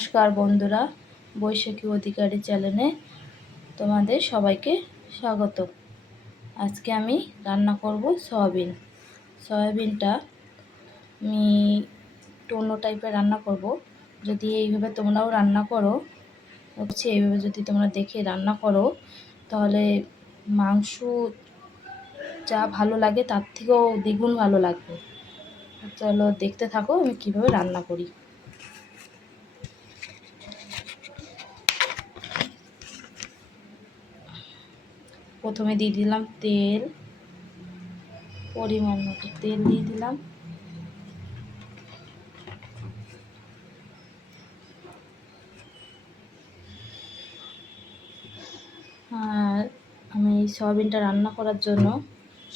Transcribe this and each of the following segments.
নমস্কার বন্ধুরা, বৈশাখী অধিকারী চ্যানেলে তোমাদের সবাইকে স্বাগত। আজকে আমি রান্না করব সয়াবিন। সয়াবিনটা আমি অন্য টাইপের রান্না করব। যদি এইভাবে তোমরাও রান্না করো হচ্ছে এইভাবে যদি তোমরা দেখে রান্না করো, তাহলে মাংস যা ভালো লাগে তার থেকেও দ্বিগুণ ভালো লাগবে। চলো দেখতে থাকো আমি কীভাবে রান্না করি। প্রথমে দিয়ে দিলাম তেল, পরিমাণ মতো তেল দিয়ে দিলাম। আর আমি সয়াবিনটা রান্না করার জন্য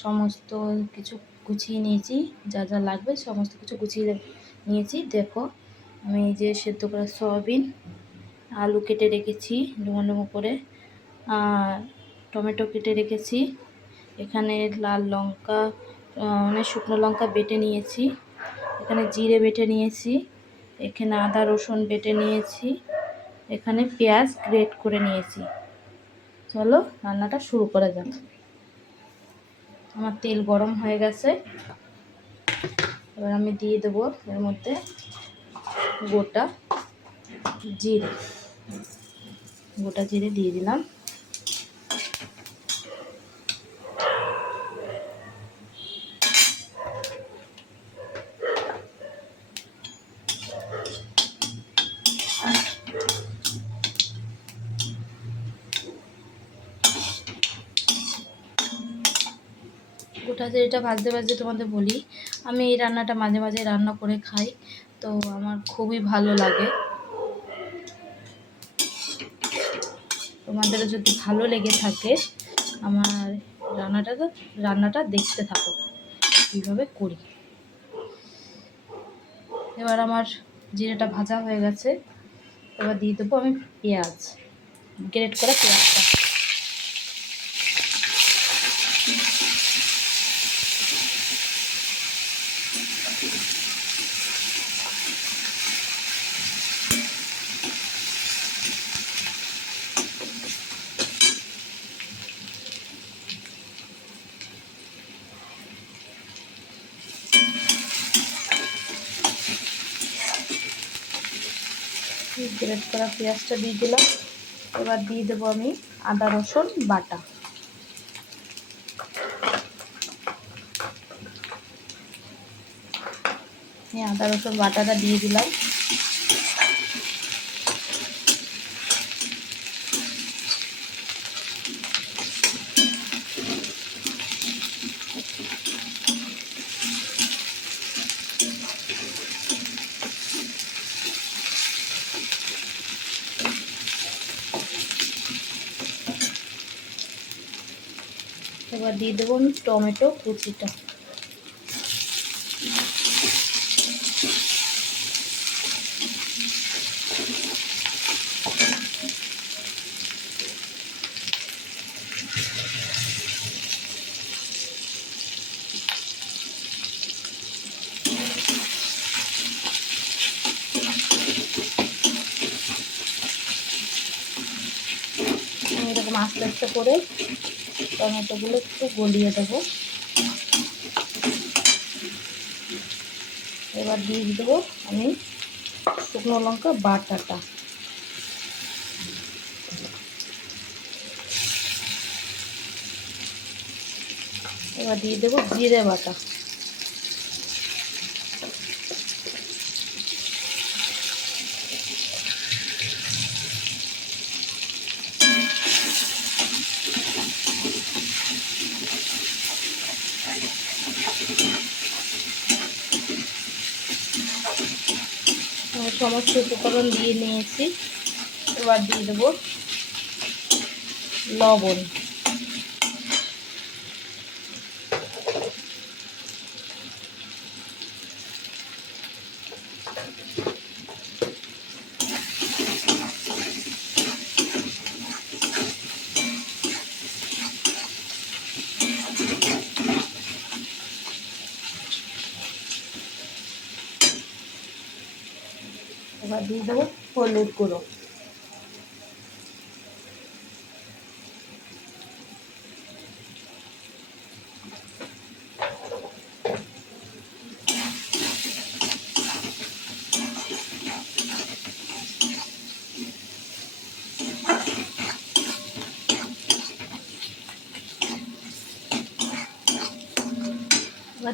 সমস্ত কিছু গুছিয়ে নিয়েছি, যা যা লাগবে সমস্ত কিছু গুছিয়ে নিয়েছি। দেখো, আমি এই যে সেদ্ধ করা সয়াবিন, আলু কেটে রেখেছি ডুমো করে। আর টমেটো কেটে রেখেছি। এখানে লাল লঙ্কা মানে শুকনো লঙ্কা বেটে নিয়েছি। এখানে জিরে বেটে নিয়েছি। এখানে আদা, রসুন বেটে নিয়েছি। এখানে পেঁয়াজ গ্রেট করে নিয়েছি। চলো রান্নাটা শুরু করা যাক। আমার তেল গরম হয়ে গেছে। এবার আমি দিয়ে দেবো এর মধ্যে গোটা জিরে। গোটা জিরে দিয়ে দিলাম। গোটা জিরেটা ভাজতে ভাজতে তোমাদের বলি, আমি এই রান্নাটা মাঝে মাঝে রান্না করে খাই, তো আমার খুবই ভালো লাগে। তোমাদেরও যদি ভালো লেগে থাকে, আমার রান্নাটা তো, রান্নাটা দেখতে থাকো কীভাবে করি। এবার আমার জিরেটা ভাজা হয়ে গেছে, এবার দিয়ে দেবো আমি পেঁয়াজ, গ্রেট করা পেঁয়াজটা। গ্রেট করা পেঁয়াজটা দিয়ে দিলাম। এবার দিয়ে দেবো আমি আদা, রসুন, বাটা। আদা, রসুন, বাটাটা দিয়ে দিলাম। এবার দিয়ে দেবো আমি টমেটো কুচিটা। আস্তে আস্তে করে টমেটোগুলো একটু গলিয়ে দেবো। এবার দিয়ে দেবো আমি শুকনো লঙ্কা বাটাটা। এবার দিয়ে দেবো জিরে বাটা। সমস্ত উপকরণ দিয়ে নিয়েছি। এবার দিয়ে দেবো লবণ। এবার দিয়ে দেবো হলুদ গুঁড়ো।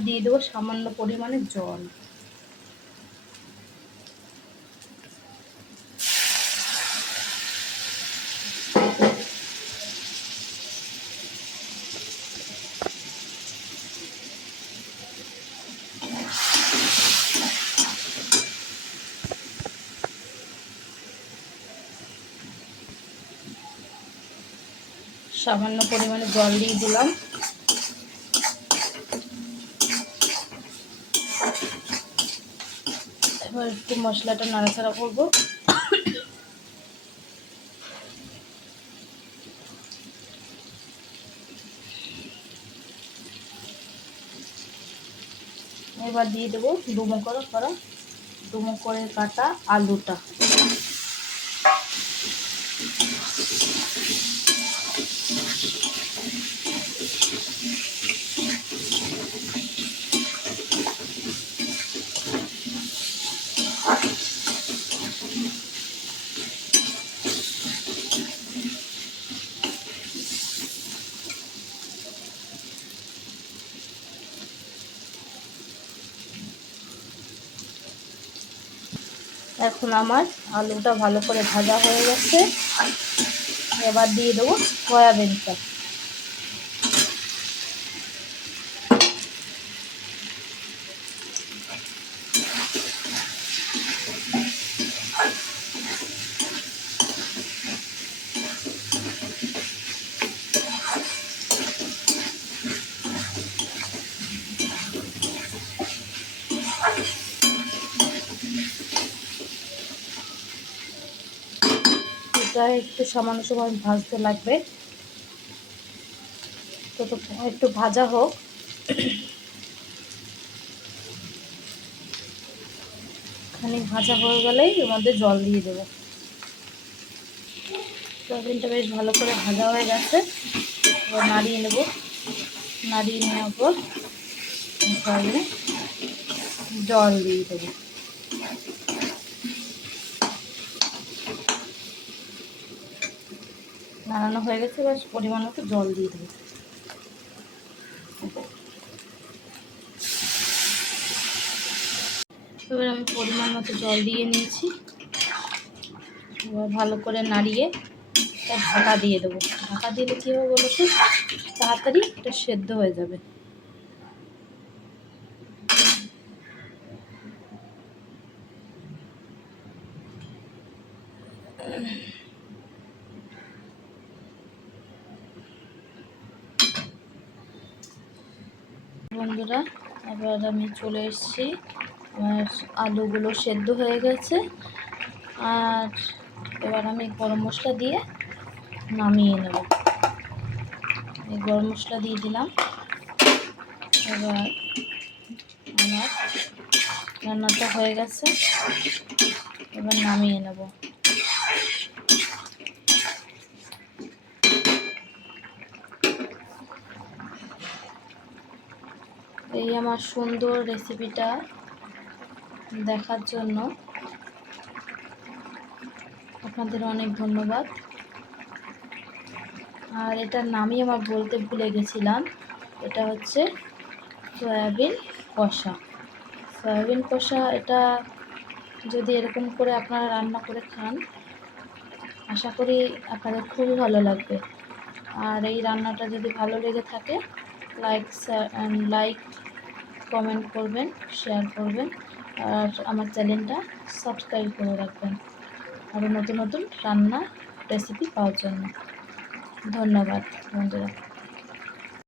দিয়ে দেবো সামান্য পরিমাণে জল। সামান্য পরিমাণে জল দিয়ে দিলাম। এবার একটু মশলাটা নাড়াচাড়া করব। এবার দিয়ে দেবো ডুমো করে করা, ডুমো করে কাটা আলুটা। এখন আমার আলুটা ভালো করে ভাজা হয়ে গেছে। এবার দিয়ে দেবো সয়াবিনটা এটা একটু সামান্য সময় ভাজতে লাগবে। তো তো একটু ভাজা হোক। খানিক ভাজা হয়ে গেলেই এর মধ্যে জল দিয়ে দেবো। সয়াবিনটা বেশ ভালো করে ভাজা হয়ে গেছে। এবার নাড়িয়ে নেব। নাড়িয়ে নেওয়ার পর সয়াবিনে জল দিয়ে দেবো। নাড়ানো হয়ে গেছে, এবার পরিমাণ মতো জল দিয়ে দেবো। এবার আমি পরিমাণ মতো জল দিয়ে নিয়েছি। এবার ভালো করে নাড়িয়ে ঢাকা দিয়ে দেবো। ঢাকা দিলে কী হবে বলো তাড়াতাড়ি এটা সেদ্ধ হয়ে যাবে বন্ধুরা এবার আমি চলে এসেছি। আমার আলুগুলো সেদ্ধ হয়ে গেছে। আর এবার আমি গরম মশলা দিয়ে নামিয়ে নেব। এই গরম মশলা দিয়ে দিলাম। এবার আমার রান্নাটা হয়ে গেছে। এবার নামিয়ে নেব। এই আমার সুন্দর রেসিপিটা দেখার জন্য। আপনাদের অনেক ধন্যবাদ। আর এটার নামই আমার বলতে ভুলে গেছিলাম। এটা হচ্ছে সয়াবিন কষা। সয়াবিন কষা এটা যদি এরকম করে আপনারা রান্না করে খান, আশা করি আপনাদের খুবই ভালো লাগবে। আর এই রান্নাটা যদি ভালো লেগে থাকে লাইক লাইক কমেন্ট করবেন শেয়ার করবেন, আর আমার চ্যানেলটা সাবস্ক্রাইব করে রাখবেন। আরও নতুন নতুন রান্না রেসিপি পাওয়ার জন্য। ধন্যবাদ, বন্ধুরা।